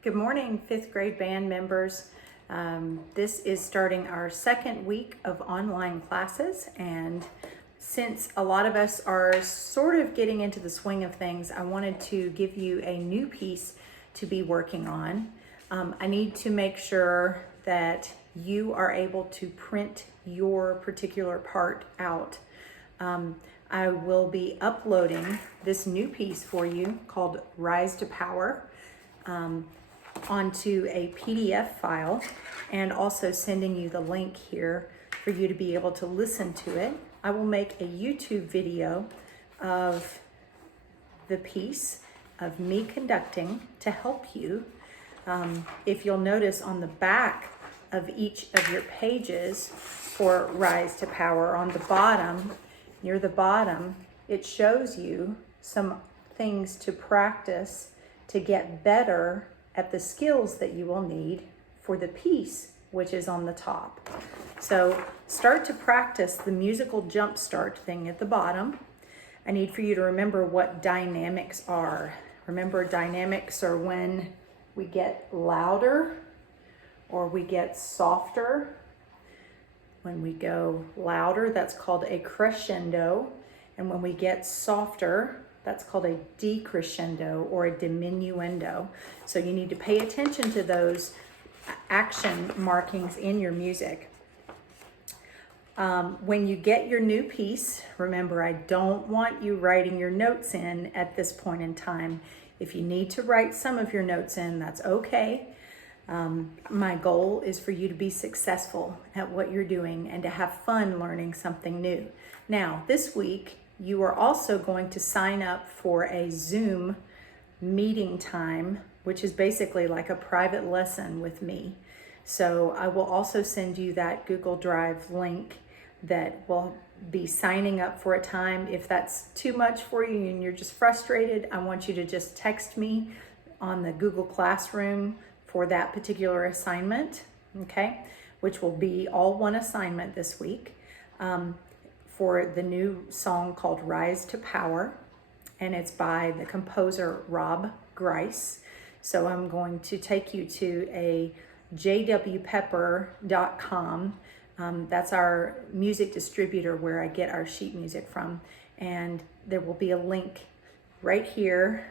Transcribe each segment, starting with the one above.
Good morning, fifth grade band members. This is starting our second week of online classes, and since a lot of us are sort of getting into the swing of things, I wanted to give you a new piece to be working on. I need to make sure that you are able to print your particular part out. I will be uploading this new piece for you called Rise to Power onto a PDF file, and also sending you the link here for you to be able to listen to it. I will make a YouTube video of the piece of me conducting to help you. If you'll notice on the back of each of your pages for Rise to Power, on the bottom, near the bottom, it shows you some things to practice to get better at the skills that you will need for the piece, which is on the top. So start to practice the musical jump start thing at the bottom. I need for you to remember what dynamics are. Remember, dynamics are when we get louder or we get softer. When we go louder, that's called a crescendo. And when we get softer, that's called a decrescendo or a diminuendo. So you need to pay attention to those action markings in your music. When you get your new piece, remember, I don't want you writing your notes in at this point in time. If you need to write some of your notes in, that's okay. My goal is for you to be successful at what you're doing and to have fun learning something new. Now, this week, you are also going to sign up for a Zoom meeting time, which is basically like a private lesson with me. So I will also send you that Google Drive link that will be signing up for a time. If that's too much for you and you're just frustrated, I want you to just text me on the Google Classroom for that particular assignment, okay? Which will be all one assignment this week. For the new song called Rise to Power, and it's by the composer Rob Grice. So I'm going to take you to a jwpepper.com. That's our music distributor where I get our sheet music from. And there will be a link right here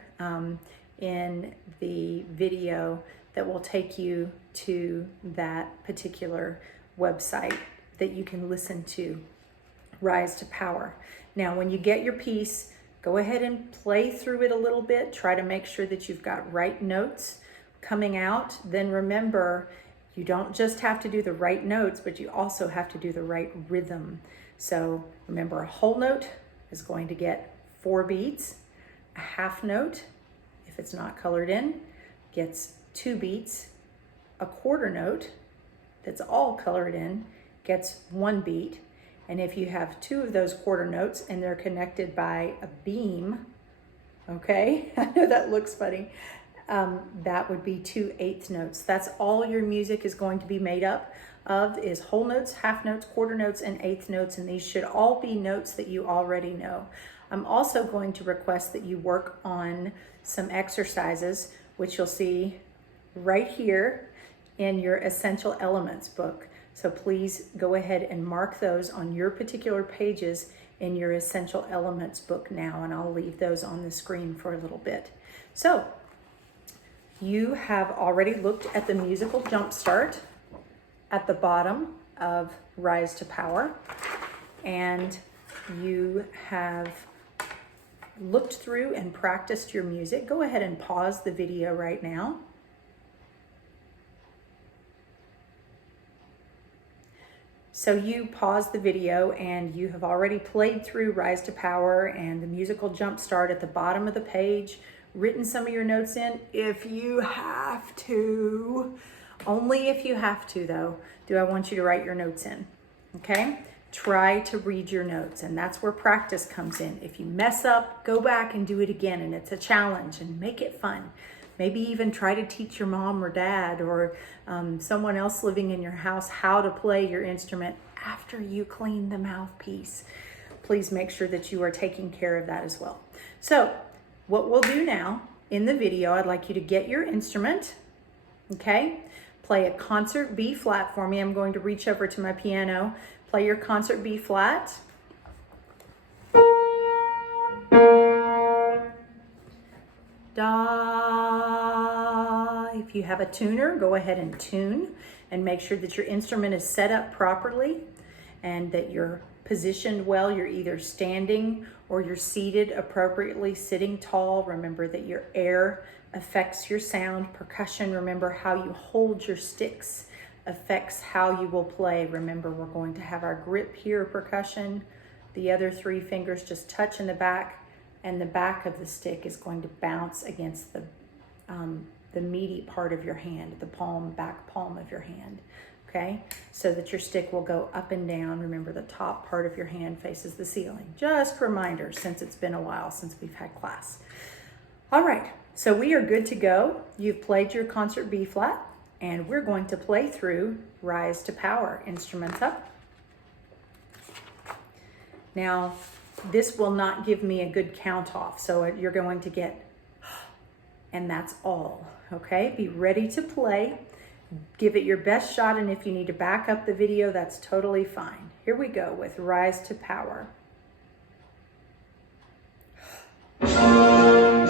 in the video that will take you to that particular website that you can listen to Rise to Power. Now, when you get your piece, go ahead and play through it a little bit. Try to make sure that you've got right notes coming out. Then remember, you don't just have to do the right notes, but you also have to do the right rhythm. So remember, a whole note is going to get 4 beats. A half note, if it's not colored in, gets 2 beats. A quarter note that's all colored in gets 1 beat. And if you have 2 of those quarter notes and they're connected by a beam, okay, I know that looks funny, that would be 2 eighth notes. That's all your music is going to be made up of, is whole notes, half notes, quarter notes, and eighth notes, and these should all be notes that you already know. I'm also going to request that you work on some exercises, which you'll see right here in your Essential Elements book. So please go ahead and mark those on your particular pages in your Essential Elements book now, and I'll leave those on the screen for a little bit. So you have already looked at the musical jump start at the bottom of Rise to Power, and you have looked through and practiced your music. Go ahead and pause the video right now. So you pause the video and you have already played through Rise to Power and the musical jump start at the bottom of the page, written some of your notes in if you have to. Only if you have to, though, do I want you to write your notes in, okay? Try to read your notes, and that's where practice comes in. If you mess up, go back and do it again, and it's a challenge, and make it fun. Maybe even try to teach your mom or dad or someone else living in your house how to play your instrument after you clean the mouthpiece. Please make sure that you are taking care of that as well. So what we'll do now in the video, I'd like you to get your instrument Okay? Play a concert B flat for me. I'm going to reach over to my piano. Play your concert B flat. Da. If you have a tuner, go ahead and tune and make sure that your instrument is set up properly and that you're positioned well. You're either standing or you're seated appropriately, sitting tall. Remember that your air affects your sound. Percussion, remember how you hold your sticks affects how you will play. Remember, we're going to have our grip here, percussion. The other 3 fingers just touch in the back, and the back of the stick is going to bounce against the meaty part of your hand, the back palm of your hand. Okay, so that your stick will go up and down. Remember, the top part of your hand faces the ceiling. Just a reminder, since it's been a while since we've had class. All right, so we are good to go. You've played your concert B flat, and we're going to play through Rise to Power. Instruments up. Now, this will not give me a good count off, so you're going to get, and that's all. Okay, be ready to play. Give it your best shot, and if you need to back up the video, that's totally fine. Here we go with Rise to Power. 1, 2,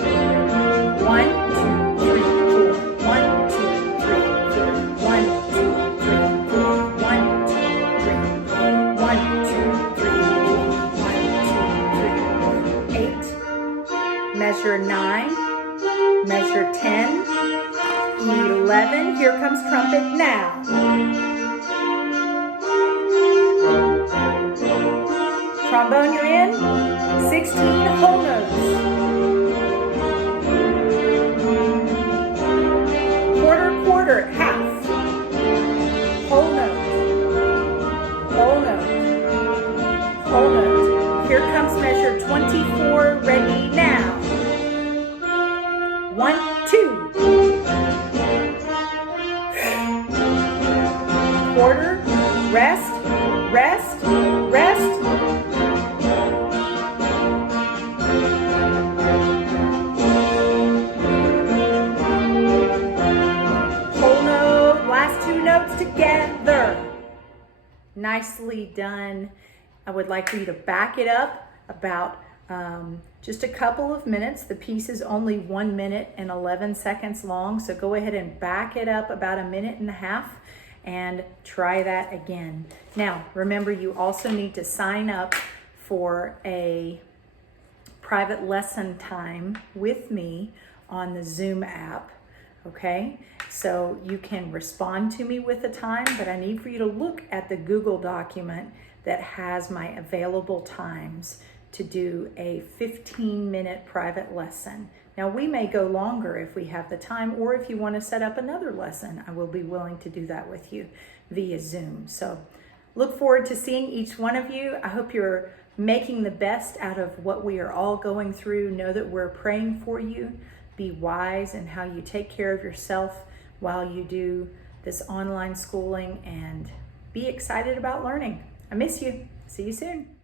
3, 4. 1, 2, 3, 4. 1, 2, 3, 4. 1, 2, 3, 4. 1, 2, 3, 4. 1, 2, 3, 4. 8. Measure 9. Measure 10. 11, here comes trumpet now. Trombone, you're in. 16, whole notes. Quarter, quarter, half. Whole note. Whole note. Whole note. Here comes measure 24, ready now. 1, 2. Quarter, rest, rest, rest. Whole note, last 2 notes together. Nicely done. I would like for you to back it up about just a couple of minutes. The piece is only 1 minute and 11 seconds long, so go ahead and back it up about 1.5 minutes and try that again. Now, remember, you also need to sign up for a private lesson time with me on the Zoom app, okay? So you can respond to me with a time, but I need for you to look at the Google document that has my available times to do a 15-minute private lesson. Now, we may go longer if we have the time, or if you want to set up another lesson, I will be willing to do that with you via Zoom. So look forward to seeing each one of you. I hope you're making the best out of what we are all going through. Know that we're praying for you. Be wise in how you take care of yourself while you do this online schooling, and be excited about learning. I miss you. See you soon.